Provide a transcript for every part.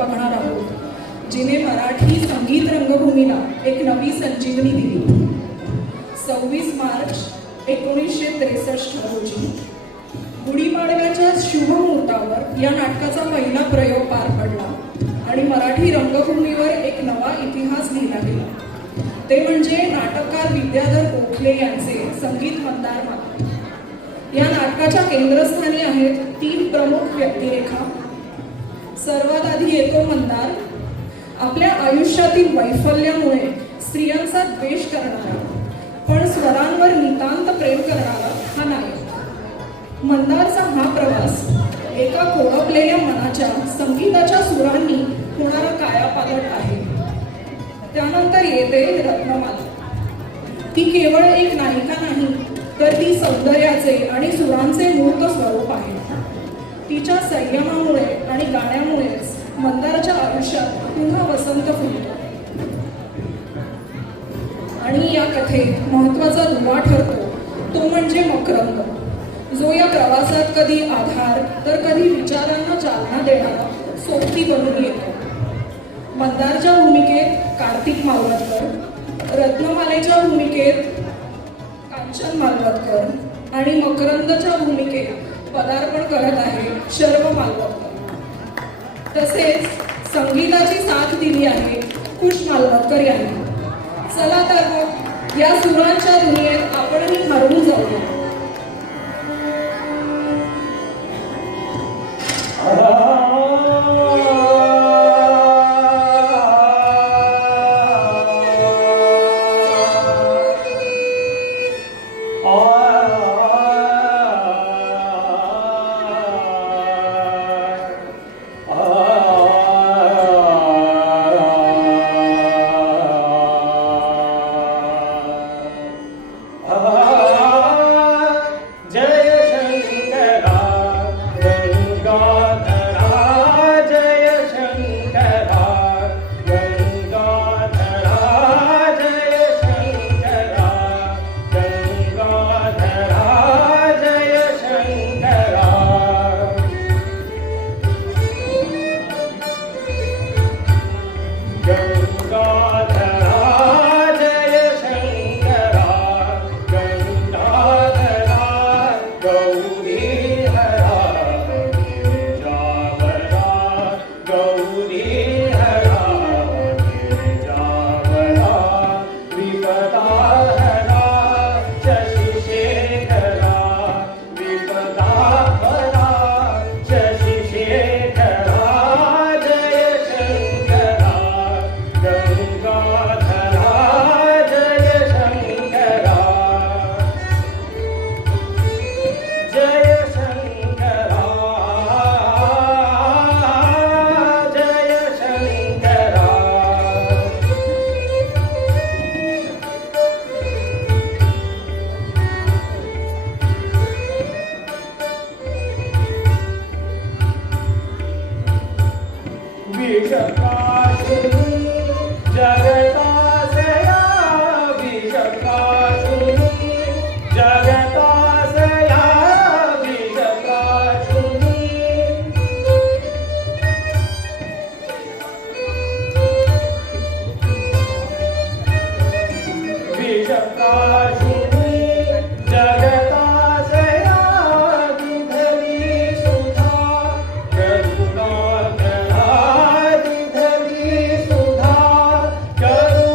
बघणार आहोत, जिने मराठी संगीत रंगभूमीला एक नवी संजीवनी दिली. 26 मार्च 1963 रोजी गुढीपाडव्याच्या शुभमुहूर्तावर या नाटकाचा पहिला प्रयोग पार पडला आणि मराठी रंगभूमीवर एक नवा इतिहास लिहिला गेला. ते म्हणजे नाटककार विद्याधर गोखले यांचे संगीत मंदार माला. या नाटकाच्या केंद्रस्थानी आहेत 3 प्रमुख व्यक्तिरेखा. सर्वात आधी येतो मंदार, आपल्या आयुष्यातील वैफल्यामुळे स्त्रियांचा द्वेष करणारा पण स्वरांवर नितांत प्रेम करणारा हा नायक. मंदारचा हा प्रवास एका खोळंबलेल्या मनाच्या संगीताच्या सुरांनी होणारा कायापालट आहे. त्यानंतर येते रत्नमाला. ती केवळ एक नायिका नाही, तर ती सौंदर्याचे आणि सुरांचे मूर्त स्वरूप आहे. तिच्या संयमामुळे आणि गाण्यामुळेच मंदारच्या आयुष्यात पुन्हा वसंत फुलतो. आणि या कथेत महत्वाचा दुवा ठरतो तो म्हणजे मकरंद, जो या प्रवासात कधी आधार तर कधी विचारांना चालना देणारा सोबती बनून येतो. मंदारच्या भूमिकेत कार्तिक मालवणकर, रत्नमालेच्या भूमिकेत कांचन मालवणकर आणि मकरंदच्या भूमिकेत पदार्पण करत आहे शर्व मालवणकर. तसेच संगीताची साथ दिली आहे कुश मालवणकर यांनी. चला तर मग या सुरांच्या दुनियेत आपणही हरवून जाऊया. करुणा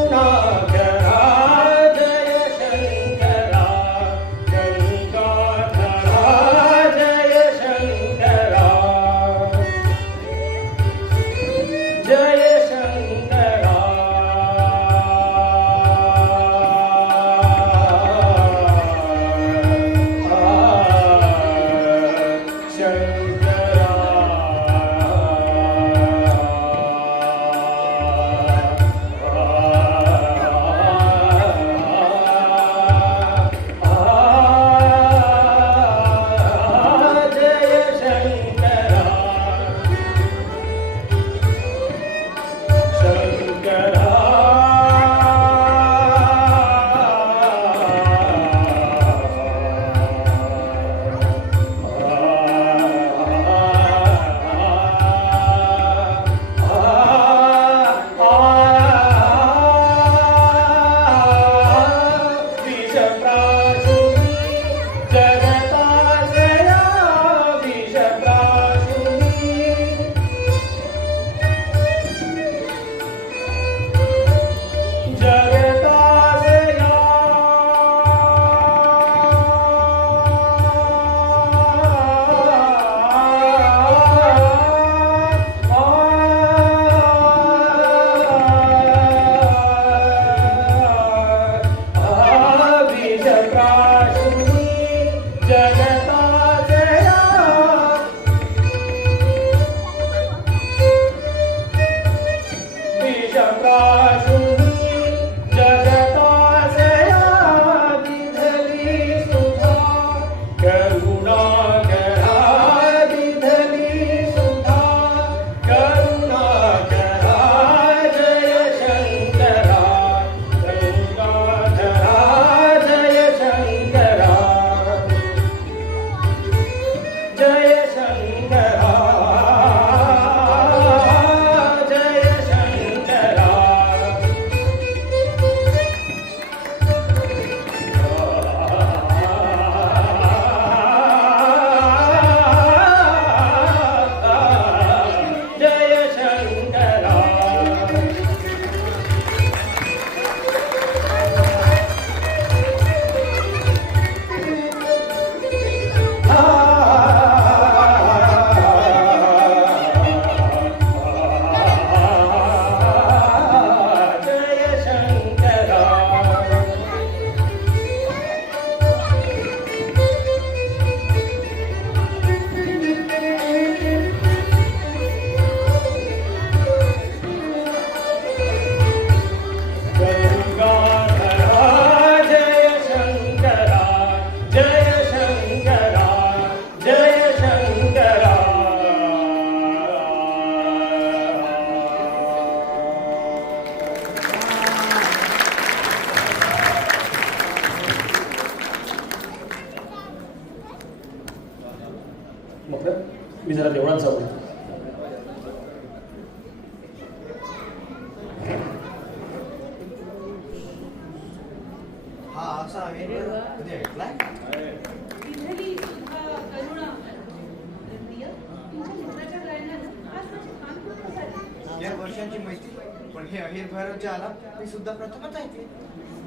आपल्या वर्षांची मैत्री, पण हे अहिर भैरव जे आला मी सुद्धा प्रथमच ऐकले.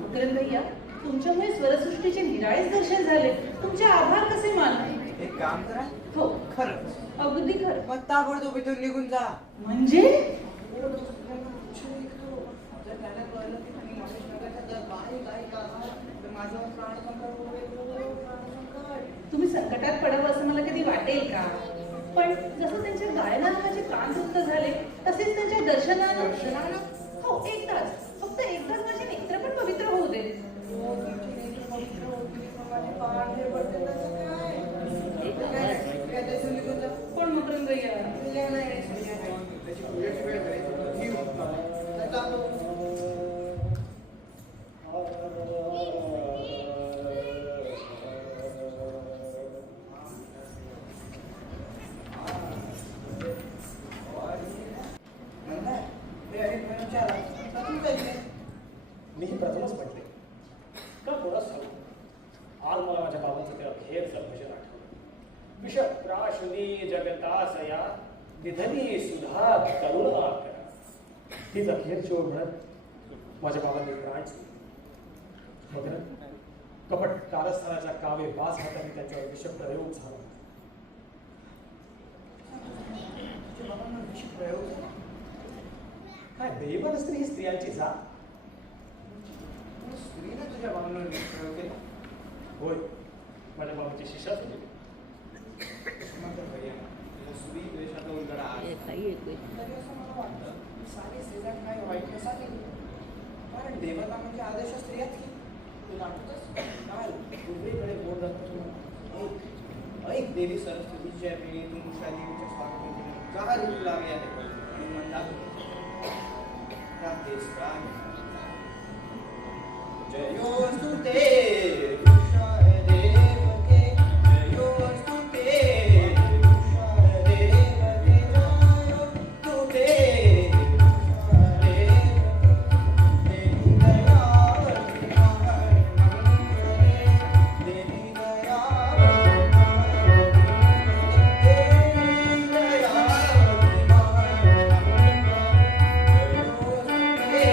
मकरंद भैया, तुमच्यामुळे स्वरसृष्टीचे निराळेच दर्शन झाले. तुमचे आभार कसे मानू? एक काम करा. हो, खरंच अगदी खरं. मग ताबडतोब इथून निघून जा. म्हणजे जर त्याला कळलं की तुम्ही महेश नगरचा दरबारी गायक आहात, तर माझ्यावर प्राणसंकट होईल. प्राणसंकट. तुम्ही संकटात पडावं असं मला कधी वाटेल का? पण जसं त्यांच्या गायनानं माझे कान तृप्त झाले, तसेच त्यांच्या दर्शनानं. दर्शनानं? हो, एकदाच, फक्त एकदाच माझे नेत्र पण पवित्र होऊ दे. हो, तुमची नेत्र पवित्र होतील, पण माझे पाय हे पडते त्याचं काय? काय त्याचं निघून जा. पण मकरंद भैया, संध्या नाही, संध्या नाही. त्याची पूजेची वेळ झाली. ही होत नाही. जातो. मीही प्रथमच म्हटले का कोणाच सांगू. आज मला माझ्या बाबांचं ते अखेरचं भजन आठवलं. विषप्राशुनी जगतासया विधनी सुधा करुणा करा. तीच अखेरची ओढ म्हणत माझ्या बाबांनी प्राण सोडले. मग कपट कारस्थानाच्या कावे बास हाताने त्यांच्यावर विषप्रयोग झाला. काय बेईमान स्त्री ही स्त्रियांची जात. स्त्रीने तुझ्या भावनेवर प्रयोग केला. होय, माझ्या बाबांची शिष्याच होती. मात्र भैया, तुझ्या सुरी द्वेषाचा उलगडा आहे. तरी असं मला वाटतं की सारी सेजात काय वाईट नसा केली. कारण देवता म्हणजे आदर्श स्त्रियाच की. तुला आठवतंस? काल पूर्वेकडे बोट दाखवतो. ऐक देवी सरस्वतीच्या वेळी तुमच्या देवीच्या स्वागताने का रूप लागले आहे आणि मंदार त्यात देश काय जयोस्तु ते तुषार देवते जयोस्तु ते तुषार देवते जयोस्तु ते तुषार देवते देवी दयावती महामंगले देवी दयावती देवी दयावती महामंगले जयोस्तु ते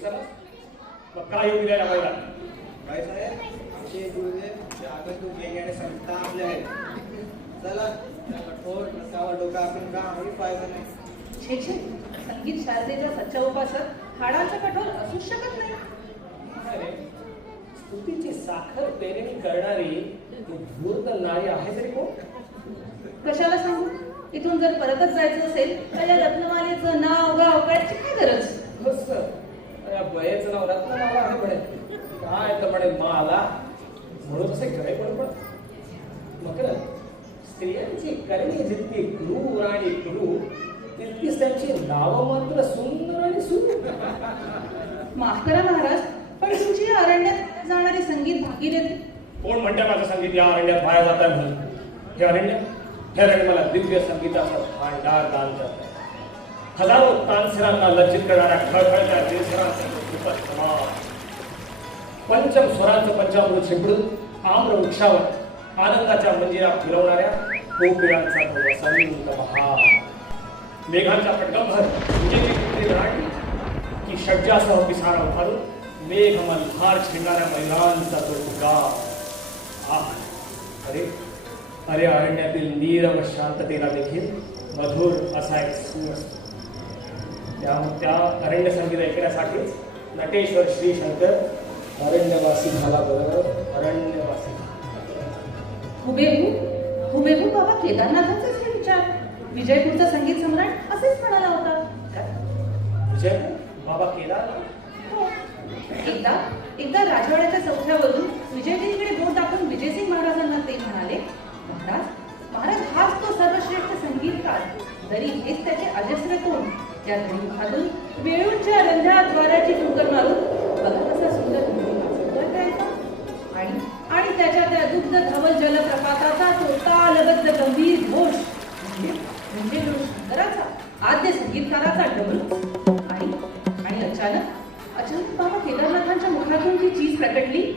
विसरलास? मग काय येऊ दिल्या या बाईला? काय साहेब, आमचे गुरुदेव ते आगंतुक येण्याने संतापले आहेत. चला त्या कठोर नसावर डोका आपण काही फायदा नाही. छे छे, संगीत शारदेचा सच्चा उपासक हाडांचा कठोर असूच शकत नाही. अरे, स्तुतीची साखर पेरणी करणारी ती धूर्त नारी आहे तरी कोण? कशाला सांगू? इथून जर परतच जायचं असेल तर या रत्नमालेचं नाव गाव कळायची काय गरज? मस्त. या बयेचं नाव रत्नमाला आहे म्हणे. काय तर म्हणे माला म्हणून असे खरे पण मकर स्त्रियांची करणी जितकी क्रूर आणि क्रूर तितकीच त्यांची नावं मात्र सुंदर आणि सुंदर. माफ करा महाराज, पण तुमची या अरण्यात जाणारी संगीत भागीरथी कोण म्हणते माझं संगीत या अरण्यात वाया जात आहे म्हणून? हे अरण्य मला दिव्य संगीताचा भांडार दान करत आहे. हजारो तानसेरांना लज्जित करणाऱ्या खळखळत्या दिवसांचा खूपच कमाल. पंचम स्वरांचं पंचामृत शिंपडून आम्र वृक्षावर आनंदाच्या मंजिरा फिरवणाऱ्या कोकिळांचा तो वसंत बहार. मेघांच्या पटकंभर विजेची कुत्री राणी की षड्जासह पिसारा उभारून मेघमल्हार छिंडणाऱ्या महिलांचा तो पुकार. अरे अरे अरण्यातील नीरव शांततेला देखील मधुर असा एक सूर असतो. त्या अरण्य संगीत ऐकण्यासाठीच नटेश्वर श्री शंकर अरण्यवासी झाला. बरोबर, अरण्यवासी. हुबेहूब बाबा केदारनाथांचेच हे विचार. विजयपूरचा संगीत सम्राट असेच म्हणाला होता. विजय बाबा केदारनाथ. हो. एकदा राजवाड्याच्या चौथ्यावरून विजयगिरीकडे बोट दाखवून विजयसिंग महाराजांना ते म्हणाले, महाराज हाच तो सर्वश्रेष्ठ संगीतकार. तरी हेच त्याचे अजस्र कोण. त्या धडीमुखातून वेळूच्या रंध्राद्वाराची ठोकर मारून बघा कसा सुंदर आणि त्याच्या त्या दुग्ध धवल जलप्रपाताचा तो तालबद्ध गंभीर घोष म्हणजे तो शंकराचा आद्य संगीतकाराचा डमरू. आणि अचानक बाबा केदारनाथांच्या मुखातून ती चीज प्रकटली.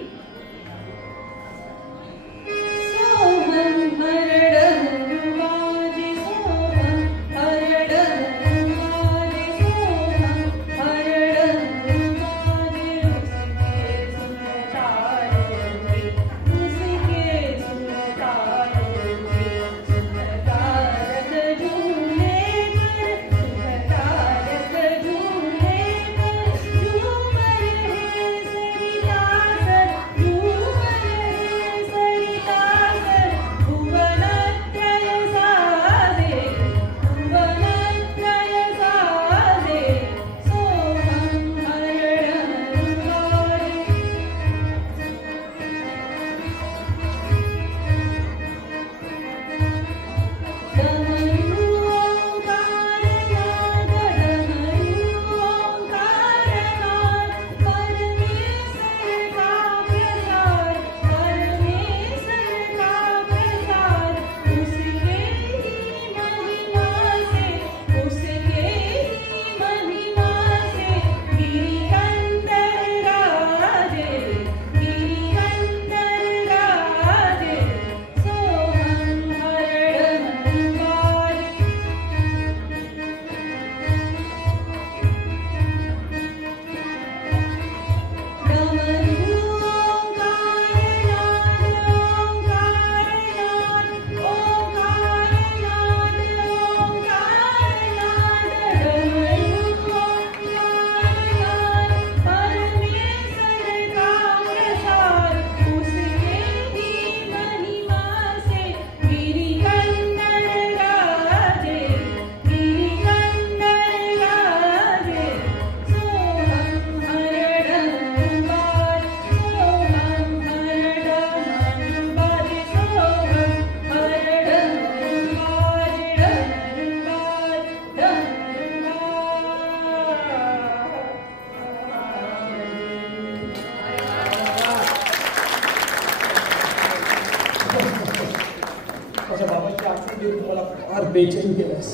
बेचैन केलंस.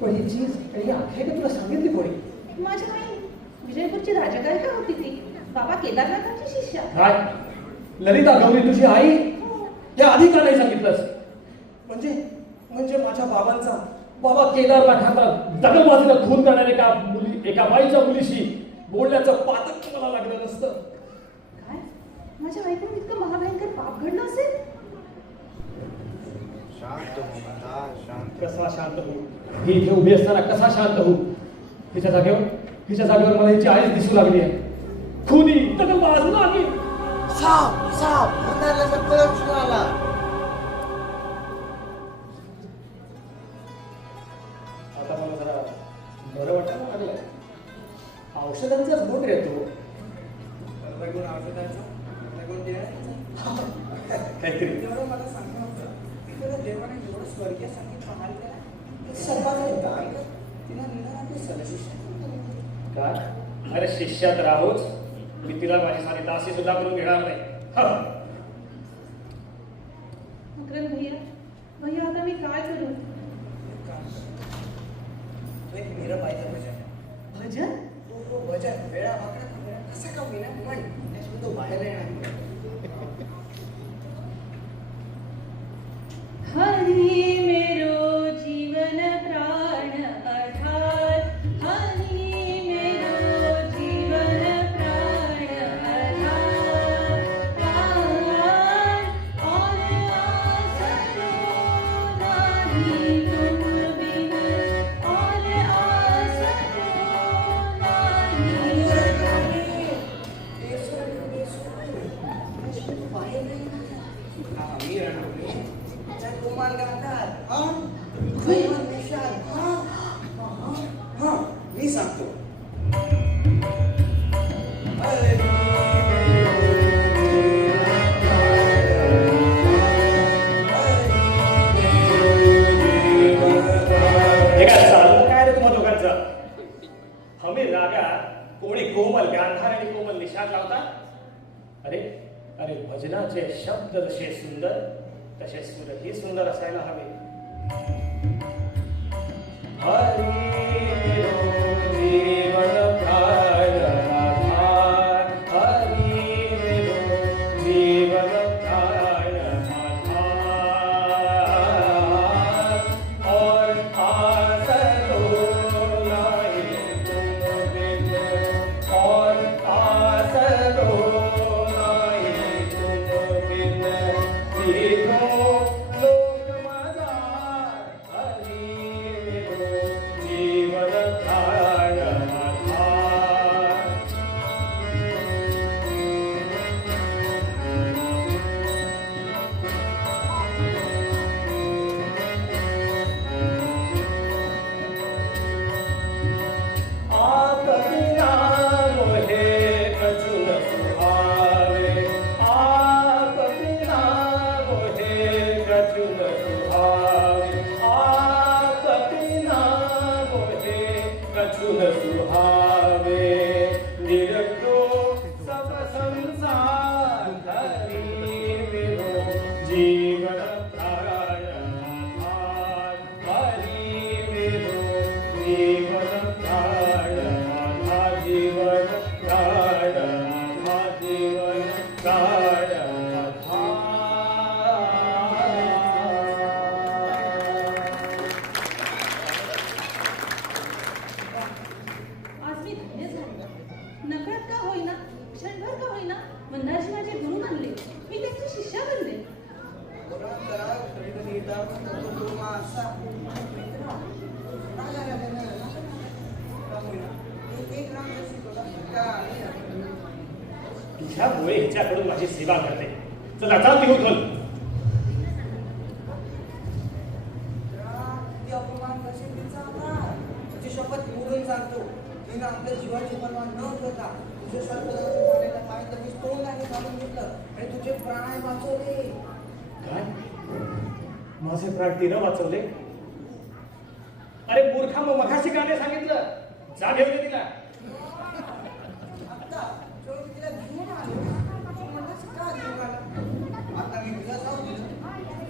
पण ही चीज आणि आखे तुला सांगितली कोणी? माझ्या आई विजयपूरची राजगायिका होती ती. बाबा केदारनाथांची शिष्या. काय ललिता गौरी तुझी आई? हे आधी का नाही सांगितलंस? म्हणजे माझ्या बाबांचा बाबा केदारनाथांना दगडबाजीला खून करणारे का मुली एका बाईच्या मुलीशी बोलण्याचं पातक मला लागलं नसतं. काय माझ्या बायकोने इतकं महाभयंकर पाप घडलं असेल? शांत हो मंदा, शांत. कसा शांत होऊ? ही इथे उभी असताना कसा शांत होऊ? हिच्या जागेवर मला हिची आईच दिसू लागली आहे. खुनी दगलबाज नागी. साप साप मंदारला कळत आला. आता मला जरा बरं वाटायला लागलंय. औषधांचाच बोट येतो रगुण औषधाचं रगुण देण्याचं. काहीतरी. तेवढं मला सांगणं होतं की तुला देवाने जेवढं स्वर्गीय संगीत बहाल केलं ते सर्वांचं दान कर. तिला निदान आपली सलशिष्य काय? अरे शिष्यात राहूच, मी तिला माझी सारी दासी सुद्धा करून घेणार नाही. मकरंद भैया, भैया आता मी काय करू? तो एक मीराबाईचं भजन आहे. भजन? तो भजन वेळा वाकडा कसं का विना म्हण त्याच्यातून तो बाहेर येणार. हरि मेरो जीवन प्राण आधार, हरि मेरो जीवन प्राण आधार, और आसरो नाही तुम बिन, और आसरो नाही. बाहेर नाही ना. मी रणवली कुमार गातात. मी सांगतो. काय रे तुम्हा दोघांचं? हमी रागात कोणी कोमल गांधार आणि कोमल निषाद लावतात. अरे अरे भजनाचे शब्द जसे सुंदर तसे सूरही सुंदर असायला हवे. हरी मेरो जीवन प्राण आधार, हरी मेरो जीवन प्राण आधार, और आसरो नाही तुम बिन, और आसरो नाही तुम बिन. लोक माझा हरी मेरो जीवन प्राण आधार. आप बिना मोहे कछु न सुहावे, आप बिना मोहे कछु न सुहावे, आप बिना मोहे कछु न सुहावे. निरखो सब संसार, हरि मेरो जीवन प्राण आधार, हरि मेरो जीवन प्राण आधार, जीवन प्राण आधार, जीवन प्राण आधार. आज मी धन्य झाले. नकळत का होईना, क्षणभर का होईना, मंदारजी माझे गुरु मानले. मी त्यांची शिष्या बनले. तुझ्यामुळे हिच्याकडून माझी सेवा करते. चला चाल ती उठल. तुझी शपथ मोडून सांगतो मी आमच्या जीवाची परवा न ठेवता तुझे सर्व पाहिजे मी तोंड आणि घालून घेतलं आणि तुझे प्राण वाचवले. काय? माझे प्राण तिनं वाचवले? अरे मूर्खा, मग मगाशी का नाही सांगितलं? जा घेऊन ये तिला. आता शेवटी तिला घेऊन आलो. तू म्हणलास का घेऊन आला? आता मी तुला जाऊ दिलं,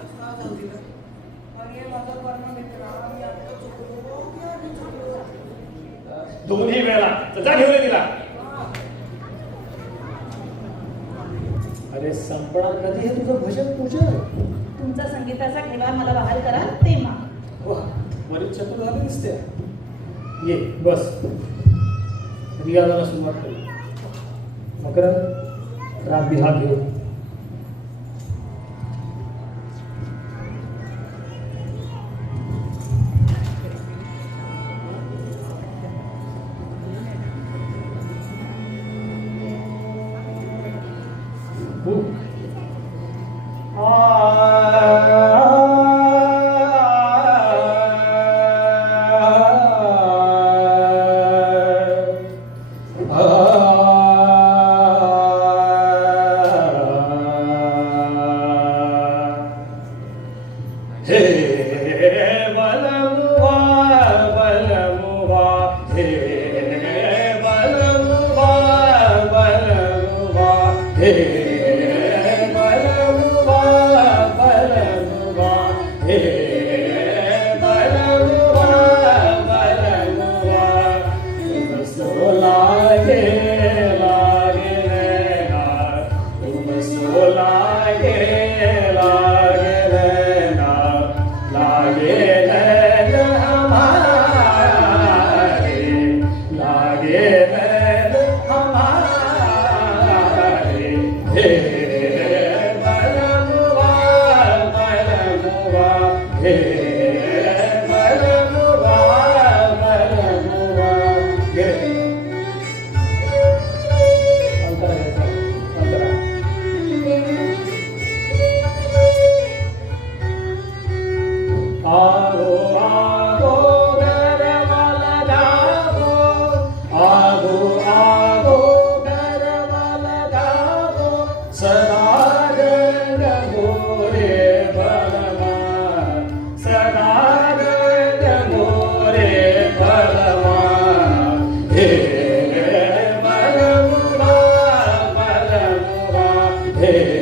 तुला जाऊ दिलं. पण हे माझं वर्णन मित्र आम्ही आता चुकलो की आम्ही चुकलो. दोन्ही वेळा. तर जा घेऊन ये तिला. अरे संपणार कधी हे तुझं भजन पूजन? तुमचा संगीताचा ठेवा मला बहाल कराल तेव्हा. वा, बरीच चतुर झाली दिसते. ये बस. रियाजाला सुरुवात केली. मकरंद राग हात घेऊ. Hey